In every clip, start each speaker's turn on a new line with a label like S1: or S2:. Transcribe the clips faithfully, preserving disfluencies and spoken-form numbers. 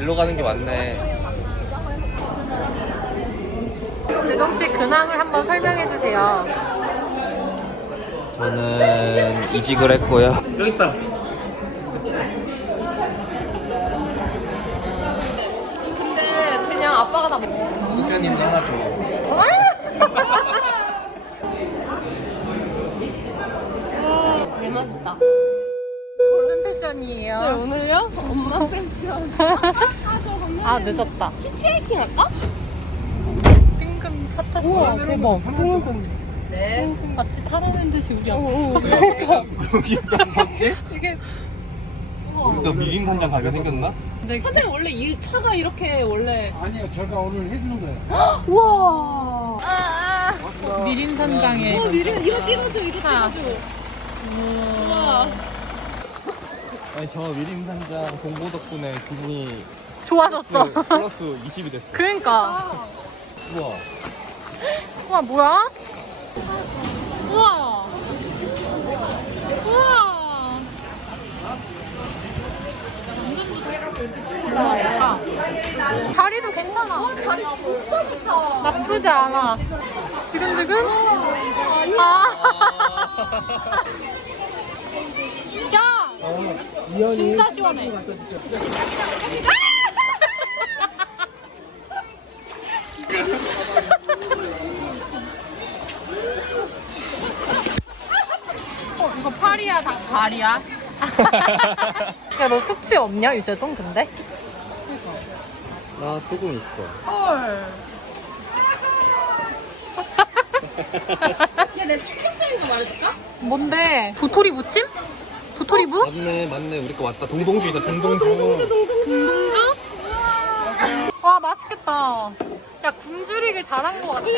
S1: 일로 가는 게 맞네.
S2: 대동씨 근황을 한번 설명해 주세요.
S1: 저는 이직을 했고요. 여기 있다.
S2: 근데 그냥 아빠가 다 먹어.
S1: 구독자님도 하나 줘.
S2: 개 맛있다.
S3: 무슨 패션이에요?
S2: 네, 오늘요? 엄마 패션.
S3: 아 늦었다.
S2: 히치하이킹 할까?
S3: 뜬금 차 탔어.
S2: 우와 대박. 뜬금. 네.
S3: 뜬금 같이 타라는 듯이 우리
S2: 어,
S3: 앞에.
S2: 어, 그러니까
S1: 여기 딱 봤지?
S2: 이게.
S1: 너 미림산장 가게 생겼나?
S3: 근데
S2: 사장님 원래 이 차가 이렇게 원래.
S4: 아니요, 제가 오늘 해주는 거예요.
S2: 우와.
S3: 미림산장에.
S2: 어 미래 이거 찍어줘 이거 찍어줘. 우와.
S1: 아니 저 미림산장 공보 덕분에 기분이
S3: 좋아졌어.
S1: 플러스, 플러스 이십이 됐어.
S3: 그러니까.
S1: 우와.
S3: 우와 뭐야?
S2: 우와. 우와.
S3: 다리도 괜찮아.
S2: 다리 진짜 좋다.
S3: 나쁘지 않아. 지금지금?
S2: 아. 야. 진짜 시원해.
S3: 어 이거 파리야 다 발이야? 야 너 숙취 없냐 유재동 근데?
S1: 나 조금 있어.
S3: 헐.
S2: 야, 내가 충격적인 거 말해줄까?
S3: 뭔데? 도토리 무침? 도토리 무?
S1: 맞네 맞네 우리 거 맞다. 동동주이다 동동주.
S3: 궁중? 와 맛있겠다. 야 굶주리길 잘한 것 같아.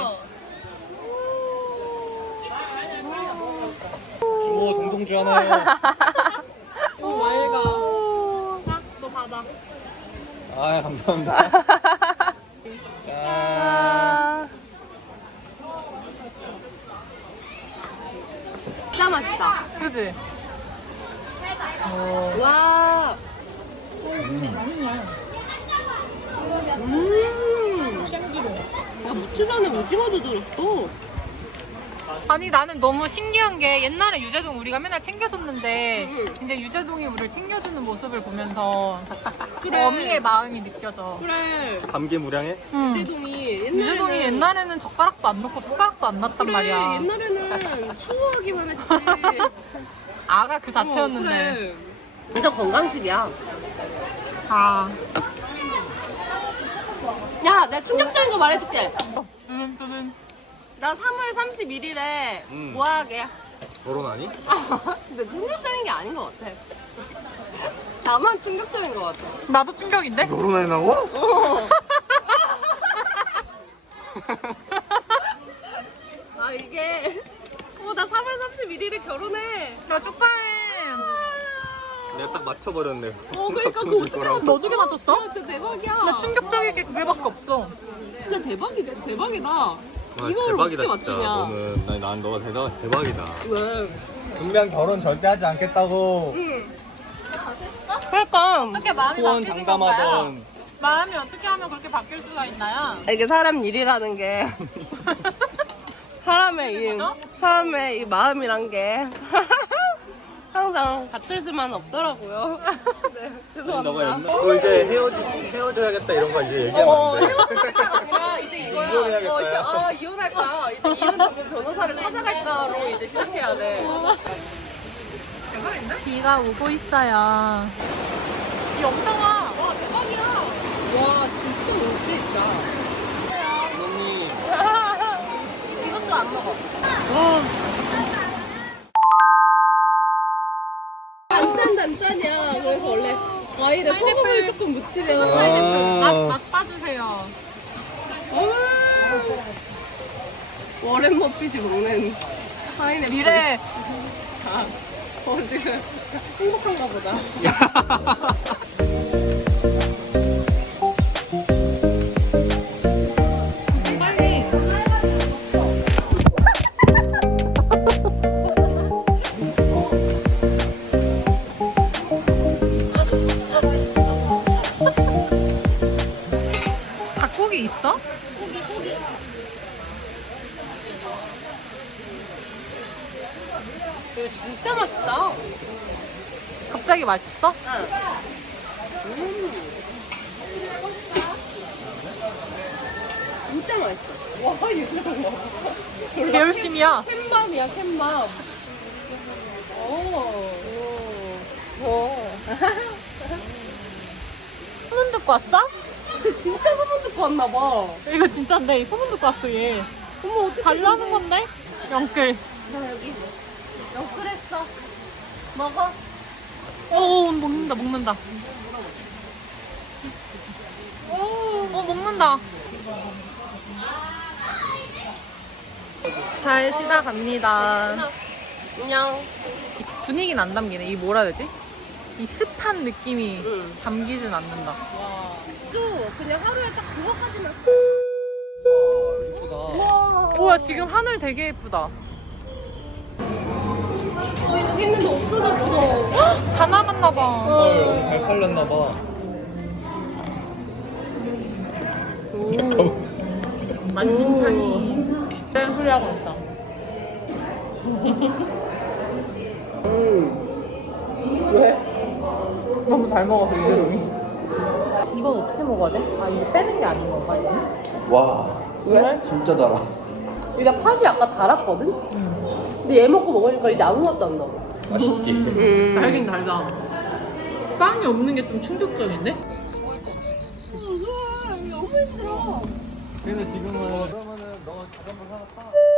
S1: 주모 동동주 하나요.
S2: 오, 맑아. 자, 너 받아.
S1: 아 감사합니다. 짠.
S3: 아,
S2: 진짜 맛있다.
S3: 그지?
S2: 와. 음. 야, 무치 전에 오징어도 들었어.
S3: 아니 나는 너무 신기한 게 옛날에 유재동 우리가 맨날 챙겨줬는데
S2: 응.
S3: 이제 유재동이 우리를 챙겨주는 모습을 보면서
S2: 그래.
S3: 어미의 마음이 느껴져.
S2: 그래.
S1: 감개무량해?
S3: 응.
S2: 유재동이 옛날에는.
S3: 유재동이 옛날에는 젓가락도 안 넣고 숟가락도 안 놨단
S2: 그래,
S3: 말이야.
S2: 옛날에는 추워하기만 했지.
S3: 아가 그 자체였는데.
S2: 어, 그래. 완전 건강식이야.
S3: 아.
S2: 야, 내가 충격적인 거 말해줄게.
S3: 뜨는 뜨는.
S2: 나 삼월 삼십일일에
S1: 음.
S2: 뭐하게.
S1: 결혼하니?
S2: 근데 충격적인 게 아닌 것 같아. 나만 충격적인 것 같아.
S3: 나도 충격인데?
S1: 결혼하냐고?
S2: 어. 아 이게 어 나 삼월 삼십일일에 결혼해.
S3: 야 축하해.
S1: 내가 딱 맞춰버렸네.
S2: 어 그러니까 그거 어떻게 맞췄어?
S3: 너 어떻게 맞췄어?
S2: 진짜 대박이야.
S3: 나 충격적인 게 그게밖에 없어.
S2: 진짜 대박이다. 대박이다.
S1: 아,
S2: 이걸
S1: 대박이다
S2: 어떻게
S1: 진짜.
S2: 맞추냐?
S1: 너는 난, 난 너가 대단 대박이다.
S2: 왜?
S1: 분명 결혼 절대 하지 않겠다고
S2: 응. 그러니까
S3: 어떻게 마음이
S1: 후원
S3: 바뀌는 건가요?
S1: 장담하던.
S3: 마음이 어떻게 하면 그렇게 바뀔 수가 있나요?
S2: 이게 사람 일이라는 게 사람의 이
S3: 거죠?
S2: 사람의 이 마음이란 게 항상 같을 수만 없더라고요. 네,
S1: 너가
S2: 죄송합니다.
S1: 옛날 너 이제 헤어지 헤어져야겠다 이런 거 이제 얘기하면
S2: 어,
S1: 안 돼.
S2: 헤어지가 아니라 이제 이거야.
S1: 이혼해야겠다.
S2: 어, 이제 아, 이혼할까? 이제 이혼 전문 변호사를 찾아갈까로 이제 시작해야 돼.
S3: 비가 오고 있어요. 이 영상아.
S2: 와, 대박이야. 와, 진짜 좋지, 진짜.
S1: 언니
S2: 이것도 안 먹어. 와. 단짠 단짠이야. 그래서 원래 과일에 소금을 조금 묻히면
S3: 맛,
S1: 아,
S3: 맛 봐주세요.
S2: 워렌 버핏이 먹는 파인애플.
S3: 미래.
S2: 아, 어, 지금 행복한가 보다. 진짜 맛있다.
S3: 갑자기 맛있어?
S2: 음. 진짜 맛있어. 와, 이거
S3: 개열심이야.
S2: 캔밥이야, 캔밥. 오. 오.
S3: 소문 듣고 왔어?
S2: 쟤 진짜 소문 듣고 왔나봐.
S3: 이거 진짜인데 소문 듣고 왔어 얘.
S2: 어머, 어떻게.
S3: 달라는 건데? 영끌.
S2: 나 여기. 영끌했어. 먹어.
S3: 오 먹는다 먹는다. 오, 어 먹는다. 잘 쉬다 갑니다.
S2: 안녕.
S3: 분위기는 안 담기네. 이 뭐라 해야 되지? 이 습한 느낌이
S2: 응.
S3: 담기진 않는다.
S2: 또 그냥 하루에 딱 그거까지만.
S1: 이쁘다.
S2: 와.
S3: 우와 지금 하늘 되게 예쁘다.
S2: 어, 여기 있는데 없어졌어.
S3: 다 나갔나 봐.
S1: 헐, 잘 팔렸나 봐. 잠깐만.
S3: 만신창이. 네, 소리하고 있어.
S2: 왜?
S3: 너무 잘 먹어서 이대로미. 이건 어떻게 먹어야 돼? 아 이거 빼는 게 아닌 건가 이거?
S1: 와,
S2: 왜?
S1: 진짜 달아.
S2: 여기가 팥이 아까 달았거든? 근데 얘 먹고 먹으니까 이제 아무 맛도 안 나.
S1: 맛있지?
S2: 음.
S3: 달긴 달다. 빵이 없는 게 좀 충격적인데?
S2: 너무 힘들어.
S1: 그래서 지금은 그러면은 너 자전거 하나 타.